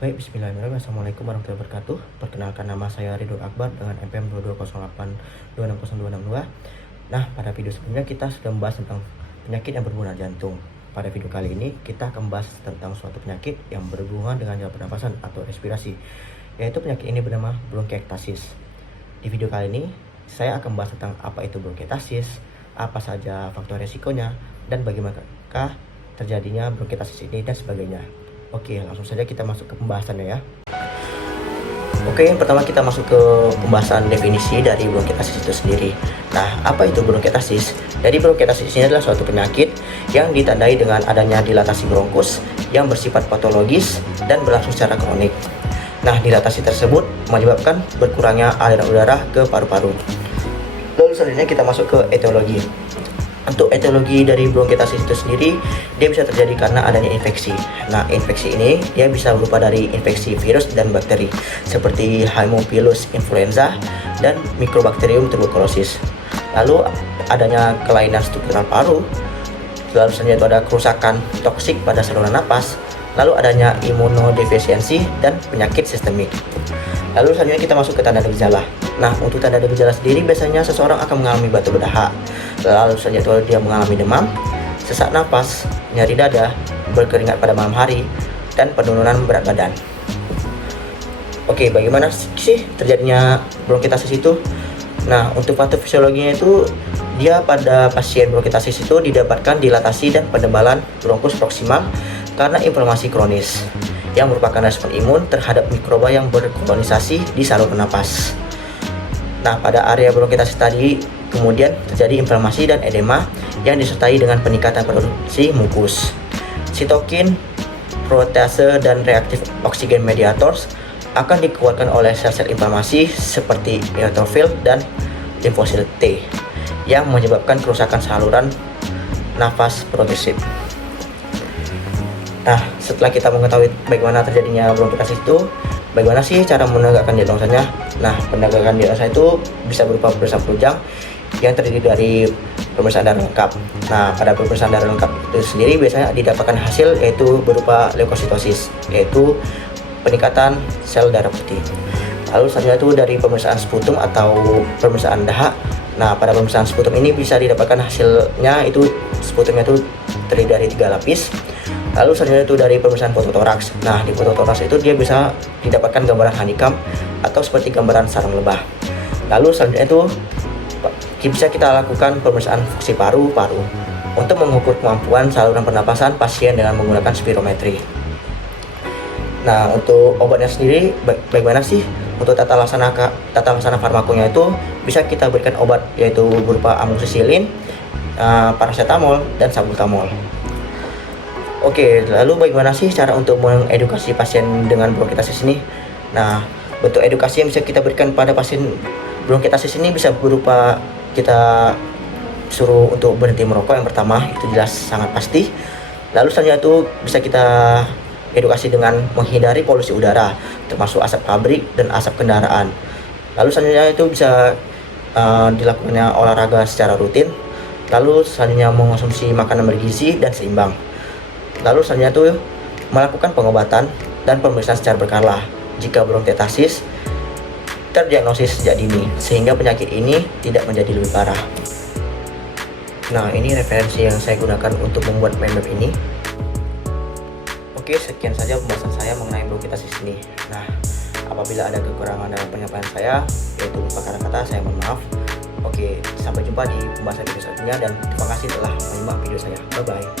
Baik, bismillahirrahmanirrahim. Assalamualaikum warahmatullahi wabarakatuh. Perkenalkan, nama saya Ridho Akbar dengan NPM 2208260262. Nah, pada video sebelumnya kita sudah membahas tentang penyakit yang berhubungan dengan jantung. Pada video kali ini kita akan membahas tentang suatu penyakit yang berhubungan dengan jalan pernapasan atau respirasi, yaitu penyakit ini bernama bronkiektasis. Di video kali ini saya akan membahas tentang apa itu bronkiektasis, apa saja faktor resikonya, dan bagaimanakah terjadinya bronkiektasis ini dan sebagainya. Oke, langsung saja kita masuk ke pembahasannya ya. Oke, yang pertama kita masuk ke pembahasan definisi dari bronkiektasis itu sendiri. Nah, apa itu bronkiektasis? Jadi bronkiektasis ini adalah suatu penyakit yang ditandai dengan adanya dilatasi bronkus yang bersifat patologis dan berlangsung secara kronik. Nah, dilatasi tersebut menyebabkan berkurangnya aliran udara ke paru-paru. Lalu selanjutnya kita masuk ke etiologi. Untuk etiologi dari bronkiektasis itu sendiri, dia bisa terjadi karena adanya infeksi. Nah, infeksi ini dia bisa berupa dari infeksi virus dan bakteri seperti Haemophilus influenza dan Mycobacterium tuberculosis. Lalu adanya kelainan struktural paru, lalu selanjutnya itu ada kerusakan toksik pada saluran napas, lalu adanya imunodefisiensi dan penyakit sistemik. Lalu selanjutnya kita masuk ke tanda gejala. Nah, untuk tanda gejala sendiri biasanya seseorang akan mengalami batuk berdahak. Lalu selanjutnya dia mengalami demam, sesak napas, nyeri dada, berkeringat pada malam hari, dan penurunan berat badan. Oke, bagaimana sih terjadinya bronkiektasis itu? Nah, untuk patofisiologinya itu dia pada pasien bronkiektasis itu didapatkan dilatasi dan penebalan bronkus proksimal karena inflamasi kronis yang merupakan respon imun terhadap mikroba yang berkolonisasi di saluran napas. Nah, pada area bronkiektasis tadi kemudian terjadi inflamasi dan edema yang disertai dengan peningkatan produksi mukus. Sitokin, protease, dan reaktif oksigen mediators akan dikeluarkan oleh sel-sel inflamasi seperti neutrofil dan limfosit T yang menyebabkan kerusakan saluran nafas progresif. Nah, setelah kita mengetahui bagaimana terjadinya bronkiektasis itu, bagaimana sih cara menegakkan diagnosanya? Nah, penegakan diagnosa itu bisa berupa pemeriksaan penunjang yang terdiri dari pemeriksaan darah lengkap. Nah, pada pemeriksaan darah lengkap itu sendiri biasanya didapatkan hasil yaitu berupa leukositosis, yaitu peningkatan sel darah putih. Lalu selanjutnya itu dari pemeriksaan sputum atau pemeriksaan dahak. Nah, pada pemeriksaan sputum ini bisa didapatkan hasilnya itu sputumnya itu terdiri dari 3 lapis. Lalu selanjutnya itu dari pemeriksaan fototoraks. Nah, di fototoraks itu dia bisa didapatkan gambaran honeycomb atau seperti gambaran sarang lebah. Lalu selanjutnya itu bisa kita lakukan pemeriksaan fungsi paru-paru untuk mengukur kemampuan saluran pernapasan pasien dengan menggunakan spirometri. Nah, untuk obatnya sendiri bagaimana sih? Untuk tata laksana farmakonya itu bisa kita berikan obat yaitu berupa amoxicillin, paracetamol, dan salbutamol. Oke, lalu bagaimana sih cara untuk mengedukasi pasien dengan bronkiektasis ini? Nah, bentuk edukasi yang bisa kita berikan pada pasien bronkiektasis ini bisa berupa kita suruh untuk berhenti merokok yang pertama, itu jelas sangat pasti. Lalu selanjutnya itu bisa kita edukasi dengan menghindari polusi udara, termasuk asap pabrik dan asap kendaraan. Lalu selanjutnya itu bisa dilakukannya olahraga secara rutin. Lalu selanjutnya mengonsumsi makanan bergizi dan seimbang. Lalu selanjutnya itu melakukan pengobatan dan pemeriksaan secara berkala jika bronkiektasis terdiagnosis sejak dini, sehingga penyakit ini tidak menjadi lebih parah. Nah, ini referensi yang saya gunakan untuk membuat mind map ini. Oke, sekian saja pembahasan saya mengenai bronkiektasis ini. Nah, apabila ada kekurangan dalam penyampaian saya, yaitu lupa kata-kata, saya mohon maaf. Oke, sampai jumpa di pembahasan video selanjutnya dan terima kasih telah menyimak video saya. Bye-bye.